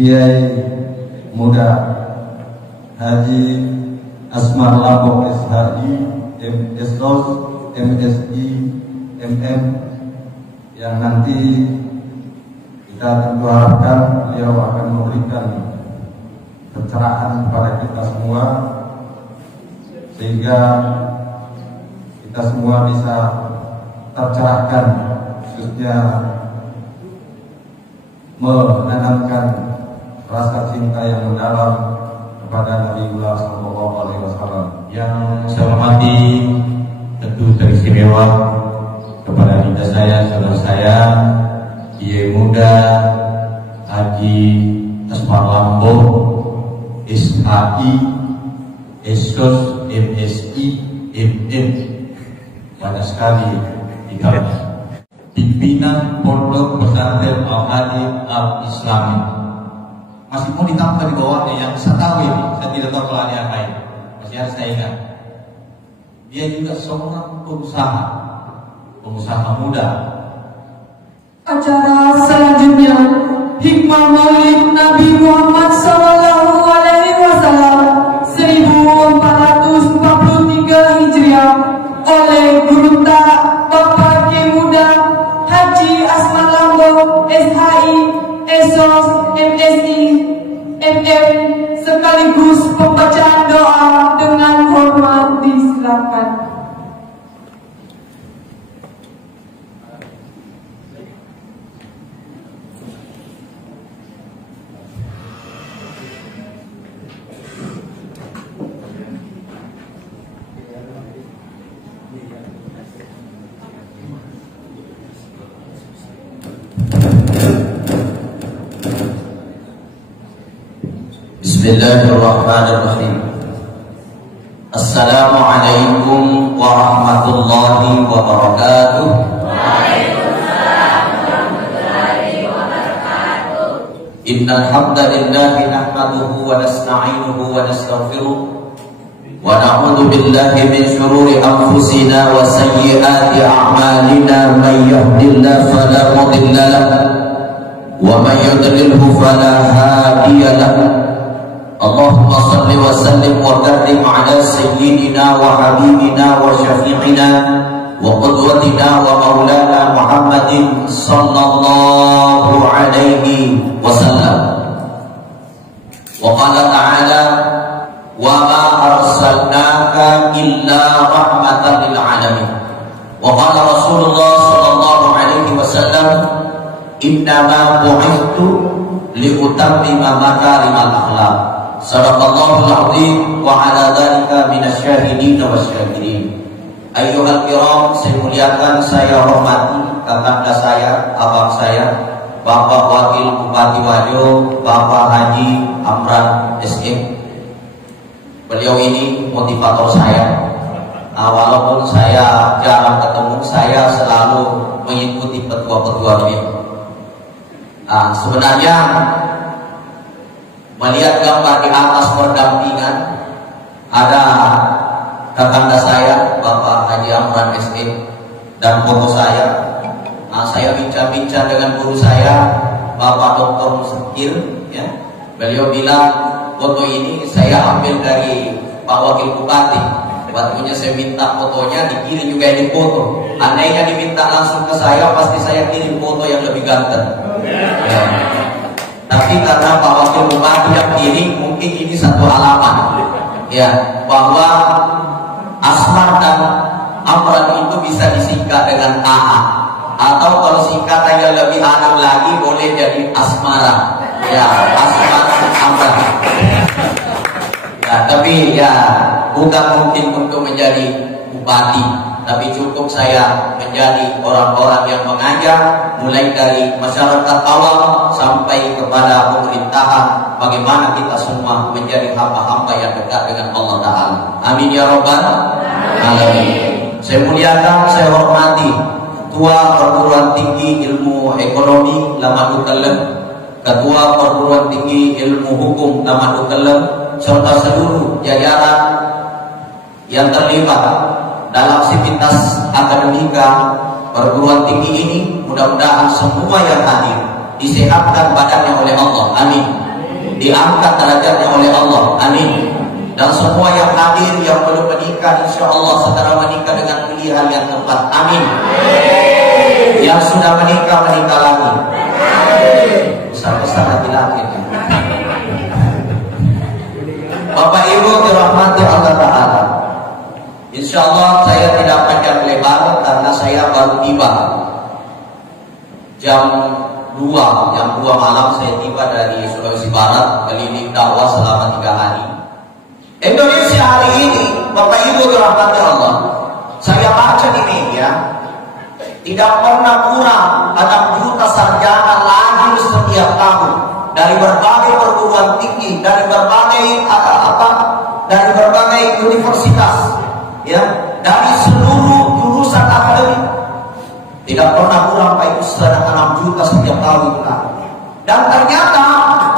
Kiai Muda Haji Asmar Lambok SHI MSOS MSI MM yang nanti kita tentu harapkan beliau akan memberikan pencerahan kepada kita semua sehingga kita semua bisa tercerahkan, khususnya menanamkan rasa cinta yang mendalam kepada Nabiullah Sallallahu Alaihi Wasallam. Yang saya hormati tentu teristimewa kepada dinda saya, saudara saya, Kiai Muda Haji Asmar Lambok SHI SOS MSI MM, banyak sekali di kalangan pimpinan Pondok Pesantren Al-Hadid Al-Islami. Masih mau ditambah di bawahnya yang saya tahu ini, saya tidak tahu kalau ada yang lain. Masih harus saya ingat. Dia juga seorang pengusaha muda. Acara selanjutnya Hikmah Maulid Nabi Muhammad Sallallahu Alaihi Wasallam 1443 Hijriah oleh Guru Tak Bapak Kiai Muda Haji Asmar Lambok SHI SOS MSI MM sekaligus pembacaan doa dengan hormat disilakan. Bismillahirrahmanirrahim. Assalamualaikum warahmatullahi wabarakatuh. Waalaikumsalam warahmatullahi wabarakatuh. Innal hamdalillah nahmaduhu wa nasta'inuhu wa nastaghfiruh wa na'udzu billahi min shururi anfusina wa sayyiati a'malina. May yahdihillahu fala mudilla lahu wa may yudlilhu fala hadiya lahu. Allahumma salli wa sallim wa barik ala sayyidina wa habibina wa syafi'ina wa qudwatina wa maulana Muhammadin sallallahu alaihi wasallam. Wa qala ta'ala wa ma arsalnaka illa rahmatan lil alamin. Wa qala Rasulullah sallallahu alaihi wasallam innama bu'ithtu liutammima makarimal akhlaq. Sadaqallahul azim wa ala dzalika minasyahidin wasyakirin. Ayyuhal kiram, saya muliakan, saya hormati kakanda saya, abang saya, Bapak Wakil Bupati Wajo, Bapak Haji Amran SM. Beliau ini motivator saya. Walaupun saya jarang ketemu, saya selalu mengikuti petua-petua beliau. Sebenarnya melihat gambar di atas pendampingan ada kakanda saya Bapak Haji Amran SM dan foto saya. Saya bincang-bincang dengan guru saya Bapak Dr. Musyakir, ya. Beliau bilang foto ini saya ambil dari Pak Wakil Bupati. Waktunya saya minta fotonya, dikirim juga ini foto. Andainya diminta langsung ke saya, pasti saya kirim foto yang lebih ganteng, ya. Tapi karena Pak Wakil Bupati yang kirim, mungkin ini satu alamat, ya, bahwa Asmar dan Amran itu bisa disingkat dengan AA, atau kalau singkatannya lebih aneh lagi boleh jadi Asmara, ya, Asmar Amran. Ya, tapi ya bukan mungkin untuk menjadi bupati, tapi cukup saya menjadi orang-orang yang mengajar, mulai dari masyarakat awam sampai kepada pemerintahan, bagaimana kita semua menjadi hamba-hamba yang dekat dengan Allah Ta'ala. Amin ya Rabbal Alamin. Saya muliakan, saya hormati Ketua Perguruan Tinggi Ilmu Ekonomi Lamadukalem, Ketua Perguruan Tinggi Ilmu Hukum Lamadukalem, serta seluruh jajaran yang terlibat dalam sivitas akademika perguruan tinggi ini. Mudah-mudahan semua yang hadir disehatkan badannya oleh Allah. Amin. diangkat derajatnya oleh Allah. Amin. Dan semua yang hadir yang belum menikah, insya Allah segera menikah dengan pilihan yang tepat. Amin. Yang sudah menikah, menikah lagi. Besar-besar laki-laki. Bapak Ibu dirahmati Allah Ta'ala, insya Allah saya tidak panjang lebar karena saya baru tiba jam 2 malam. Saya tiba dari Sulawesi Barat, keliling dakwah selama 3 hari. Indonesia hari ini, Bapak Ibu dirahmati Allah, saya baca di media, tidak pernah kurang 6 juta sarjana lahir setiap tahun dari berbagai perguruan tinggi, dari berbagai universitas, ya, dari seluruh jurusan akademik. Tidak pernah kurang Pak Ibu 6 juta setiap tahun itu. Dan ternyata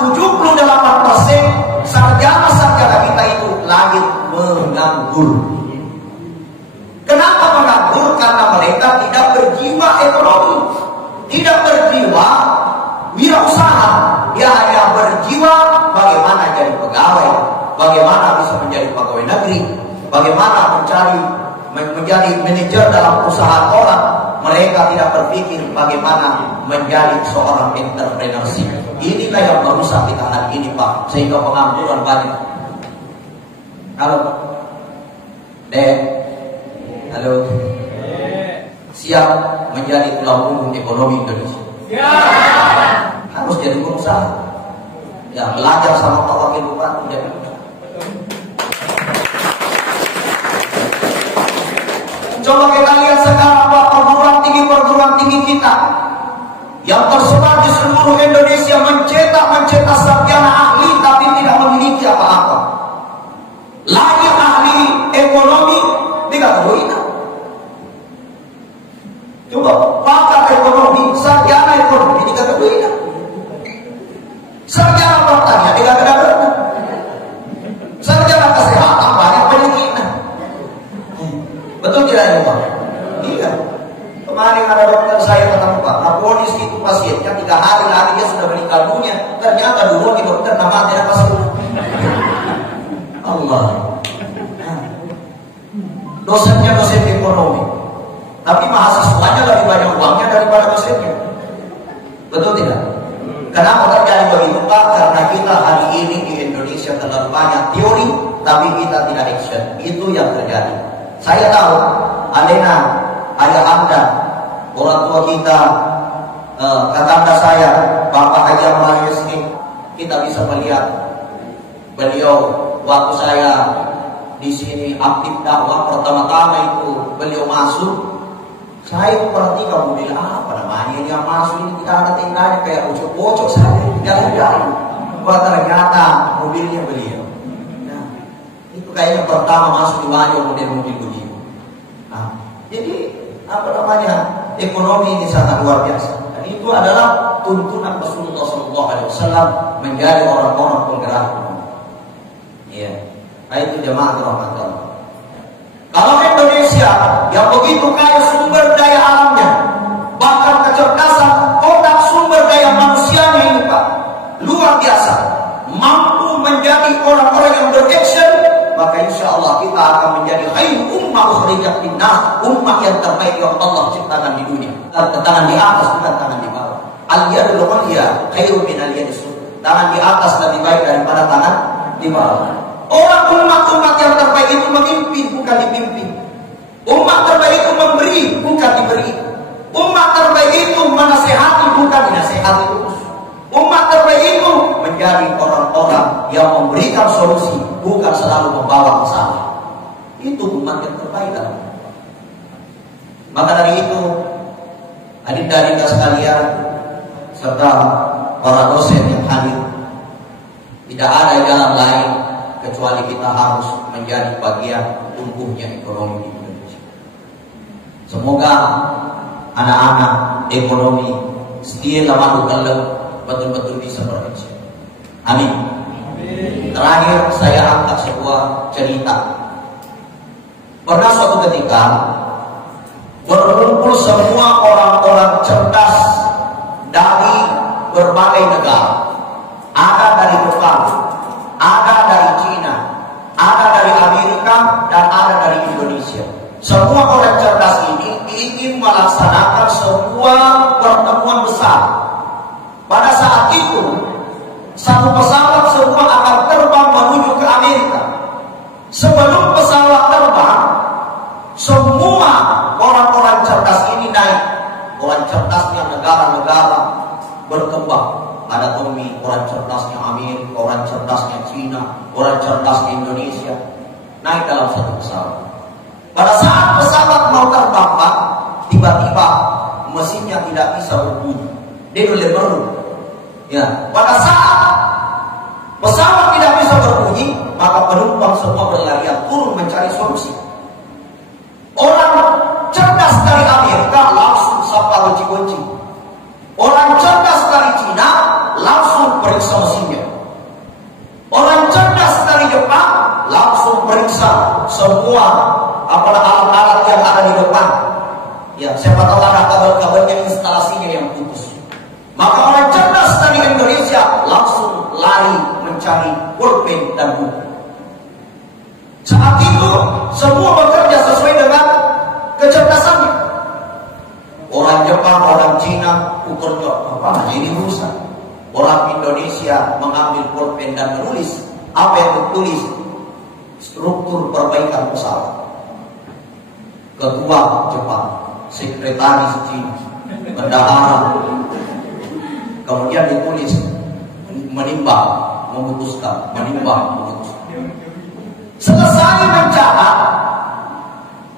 78% sarjana-sarjana kita itu lahir menganggur. Kenapa menganggur? Karena mereka tidak berjiwa ekonomi, tidak berjiwa wirausaha. Dia hanya berjiwa bagaimana jadi pegawai, bagaimana bisa menjadi pegawai negeri, bagaimana menjadi manajer dalam perusahaan orang. Mereka tidak berpikir bagaimana menjadi seorang entrepreneurship. Inilah yang merusak kita hari ini, Pak, sehingga pengangguran banyak. Halo, Dek. Halo. Siap menjadi tulang punggung ekonomi Indonesia? Ya. Harus jadi pengusaha. Ya, belajar sama Pak Wakil Bupati jadi. Coba kita lihat sekarang Pak, perguruan tinggi kita yang tersebar di seluruh Indonesia mencetak sarjana ahli tapi tidak memiliki apa-apa. Lahir ahli ekonomi dikatakan. Coba pakar ekonomi, sarjana ekonomi dikatakan. Sarjana pertanian dikatakan. Sarjana kesehatan banyak penyakitnya. Betul tidak ya Pak? Iya. Kemarin ada dokter saya ketemu Pak, ponis itu pasiennya 3 hari lagi dia sudah meninggal dunia. Ternyata dulu di dokter nama tidak masuk. Allah. Dosennya dosen ekonomi, tapi mahasiswanya lebih banyak uangnya daripada dosennya. Betul tidak? Kenapa terjadi begitu Pak? Karena kita hari ini di Indonesia terlalu banyak teori, tapi kita tidak action. Itu yang terjadi. Saya tahu, Alena, ayah Anda, orang tua kita, tetangga saya, Bapak Haji Amran SE, kita bisa melihat beliau waktu saya di sini aktif dakwah pertama-tama itu beliau masuk. Saya perhatikan mobil apa namanya yang masuk ini, tidak ada tingkahnya kayak bocok-bocok saja, jalan-jalan. Wah, ternyata mobilnya beliau. Nah, itu kayaknya pertama masuk di Mayo mobil-mobil beliau. Nah, jadi apa namanya, ekonomi ini sangat luar biasa. Dan itu adalah tuntunan Rasulullah SAW menjadi orang-orang penggerak ekonomi. Iya, nah, itu jemaah rahmatullah. Kalau Indonesia yang begitu kaya sumber daya alamnya, bahkan kecerdasan otak sumber daya manusianya ini Pak, luar biasa, mampu menjadi orang-orang yang beraction, maka insya Allah kita akan menjadi khairul ummah ukhrijat linnas, ummah yang terbaik yang Allah ciptakan di dunia. Tangan di atas bukan tangan di bawah. Al-yadul ulya khairun min al-yadis sufla. Tangan di atas lebih baik daripada tangan di bawah. Orang umat-umat yang terbaik itu memimpin bukan dipimpin. Umat terbaik itu memberi bukan diberi. Umat terbaik itu menasehati bukan dinasehati terus. Umat terbaik itu menjadi orang-orang yang memberikan solusi bukan selalu membawa masalah. Itu umat yang terbaik. Maka dari itu, adik-adik sekalian serta para dosen yang hadir, tidak ada jalan lain kecuali kita harus menjadi bagian tumbuhnya ekonomi di Indonesia. Semoga anak-anak ekonomi setia lama betul-betul bisa bekerja. Amin. Terakhir saya angkat sebuah cerita. Pernah suatu ketika berkumpul semua orang-orang cerdas dari berbagai negara. ada dari Jepang, ada dari Cina, ada dari Amerika, dan ada dari Indonesia. Semua orang cerdas ini ingin melaksanakan sebuah pertemuan besar. Pada saat itu, satu pesawat semua akan terbang menuju ke Amerika. Sebelum pesawat terbang, semua orang-orang cerdas ini naik. Orang cerdasnya negara-negara berkembang. Ada Tommy, orang cerdasnya Amerika, orang cerdasnya Cina, orang cerdasnya Indonesia. Naik dalam satu pesawat. Pada saat pesawat mau terbang, Pak, tiba-tiba mesinnya tidak bisa berbunyi. Dia berhenti. Ya, pada saat pesawat tidak bisa berbunyi, maka penumpang semua berlarian turun mencari solusi. Orang cerdas dari Amerika langsung sapa kunci-kunci. Orang cerdas dari Cina langsung periksa mesinnya. Orang cerdas dari Jepang langsung periksa semua alat-alat yang ada di depan. Ya, siapa tahu ada kabel-kabelnya, instalasinya yang putus. Maka orang cerdas dari Indonesia langsung lari mencari pulpen dan buku. Saat itu semua bekerja sesuai dengan kecerdasannya. Orang Jepang, orang Cina bekerja apa ini urusan. Orang Indonesia mengambil pulpen dan menulis apa yang ditulis, struktur perbaikan pesawat. Ketua Jepang, sekretaris Cina, bendahara. Kemudian ditulis menimbang, memutuskan, menimbang, memutuskan. Selesai mencatat,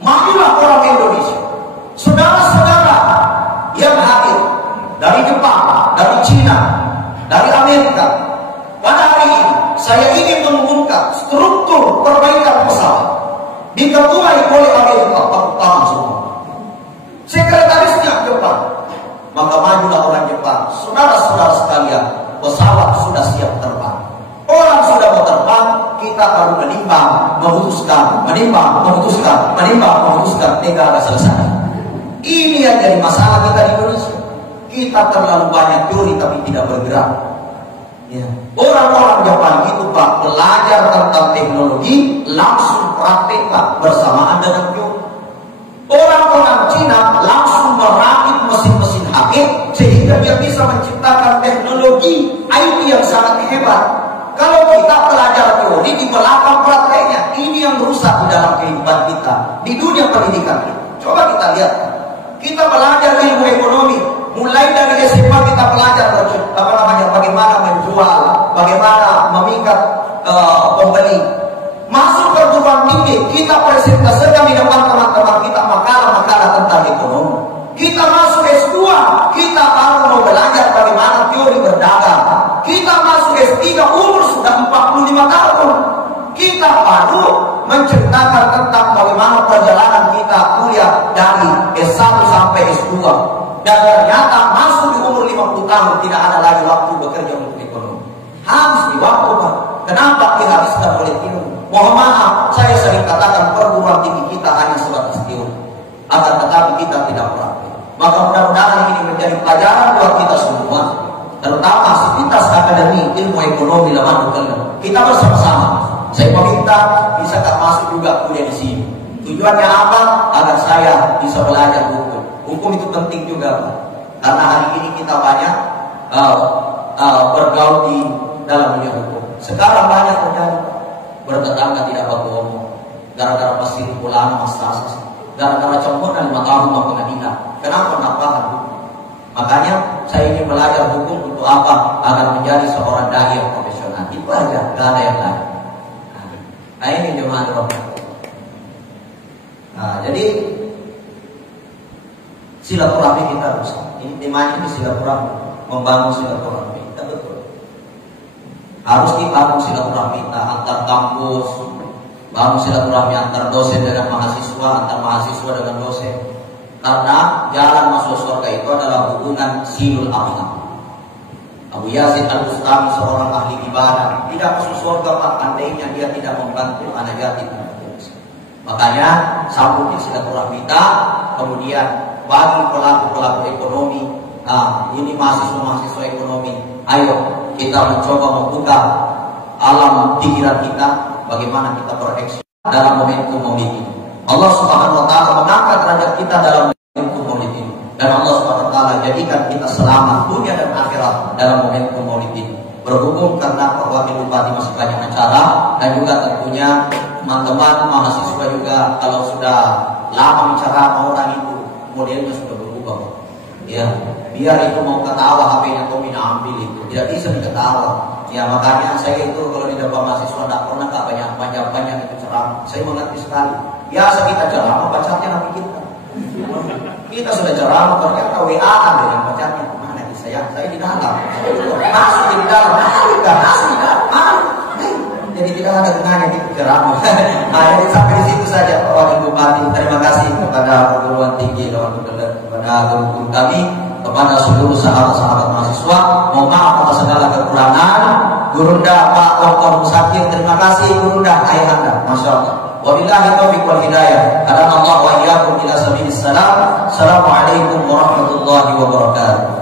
majulah orang Indonesia, saudara-saudara yang hadir dari Jepang, dari Cina, dari Amerika. Pada hari ini saya ingin mengumumkan struktur perbaikan pesawat diketuai oleh Amerika, Pak semua. Sekretarisnya Jepang. Maka majulah orang Jepang, saudara-saudara sekalian, pesawat sudah siap terbang. Orang sudah mau terbang, kita baru menimbang, memutuskan, menimbang, memutuskan, menimbang, memutuskan, negara selesai. Ini yang jadi masalah kita di Indonesia. Kita terlalu banyak teori tapi tidak bergerak. Ya. Orang-orang Jepang itu Pak belajar tentang teknologi, langsung praktekkan bersamaan dengan teori. Orang-orang Cina langsung merakit mesin-mesin hakik sehingga dia bisa menciptakan teknologi IT yang sangat hebat. Kalau kita belajar teori di belakang prakteknya, ini yang rusak di dalam kehidupan kita di dunia pendidikan. Coba kita lihat, kita belajar ilmu ekonomi, mulai dari SMA kita belajar bagaimana menjual, bagaimana memikat pembeli. Masuk perguruan tinggi, kita presentasikan di depan teman-teman kita makalah-makalah tentang ekonomi. Kita masuk S2, kita baru mau belajar bagaimana teori berdagang. Kita masuk S3, umur sudah 45 tahun. Kita baru menceritakan tentang bagaimana perjalanan kita kuliah dari S1 sampai S2. Dan ternyata masuk di umur 50 tahun tidak ada lagi waktu bekerja untuk ekonomi. Habis di waktu, Pak. Kenapa dihabiskan oleh ilmu? Mohon maaf, saya sering katakan perguruan tinggi kita hanya sebatas teori, akan tetapi kita tidak praktik. Maka mudah-mudahan ini menjadi pelajaran buat kita semua, terutama sivitas akademi ilmu ekonomi laman bukan. Kita bersama-sama. Saya meminta bisa tak masuk juga kuliah di sini. Tujuannya apa? Agar saya bisa belajar hukum. Hukum itu penting juga, Pak. Karena hari ini kita banyak bergaul di dalam dunia hukum. Sekarang banyak terjadi bertetangga tidak berbohong, gara-gara pasir bulan masas, gara-gara cemburan 5 tahun mau pengadilan. Kenapa nak paham? Makanya saya ingin belajar hukum untuk apa? Agar menjadi seorang dai yang profesional. Itu aja, gak ada yang lain. Nah ini jemaah Bapak. Nah jadi silaturahmi kita harus. Ini temanya ini silaturahmi, membangun silaturahmi. Kita betul. Harus dibangun silaturahmi antar kampus, bangun silaturahmi antar dosen dengan mahasiswa, antar mahasiswa dengan dosen. Karena jalan masuk surga itu adalah hubungan silul arham. Abu Yazid Al-Bustami seorang ahli ibadah tidak masuk surga Pak, andainya dia tidak membantu anak yatim. Makanya sambungnya silaturahmi kita, kemudian bagi pelaku-pelaku ekonomi, ini mahasiswa-mahasiswa ekonomi, ayo kita mencoba membuka alam pikiran kita, bagaimana kita berekspresi dalam momentum maulid ini. Allah Subhanahu wa taala mengangkat derajat kita dalam momentum maulid ini, dan Allah Subhanahu wa taala jadikan kita selamat dunia dan akhirat dalam momentum maulid ini. Berhubung karena Pak Wakil Bupati masih banyak acara, dan juga tentunya teman-teman mahasiswa juga kalau sudah lama bicara orang itu modelnya sudah berubah. Ya, biar itu mau ketawa HP-nya Tommy ambil itu tidak bisa diketawa. Ya makanya saya itu kalau di depan mahasiswa tidak pernah banyak itu ceramah. Saya mengerti sekali. Biasa kita ceramah bacanya Nabi kita. Kita sudah ceramah ternyata WA dengan bacanya. Mana di saya di dalam. Masuk di dalam. Masuk di dalam. Jadi tidak ada gunanya kita ceramah. Nah, jadi sampai di situ saja Pak Wakil Bupati. Terima kasih kepada perguruan tinggi kepada guru kami, kepada seluruh sahabat-sahabat mahasiswa. Mohon maaf atas segala kekurangan. Gurunda Pak Dr. Musakir, terima kasih Gurunda ayah Anda, Masya Allah. Wabillahi taufiq wal hidayah. Hadanallahu wa iyyakum ila sabilis salam. Assalamualaikum warahmatullahi wabarakatuh.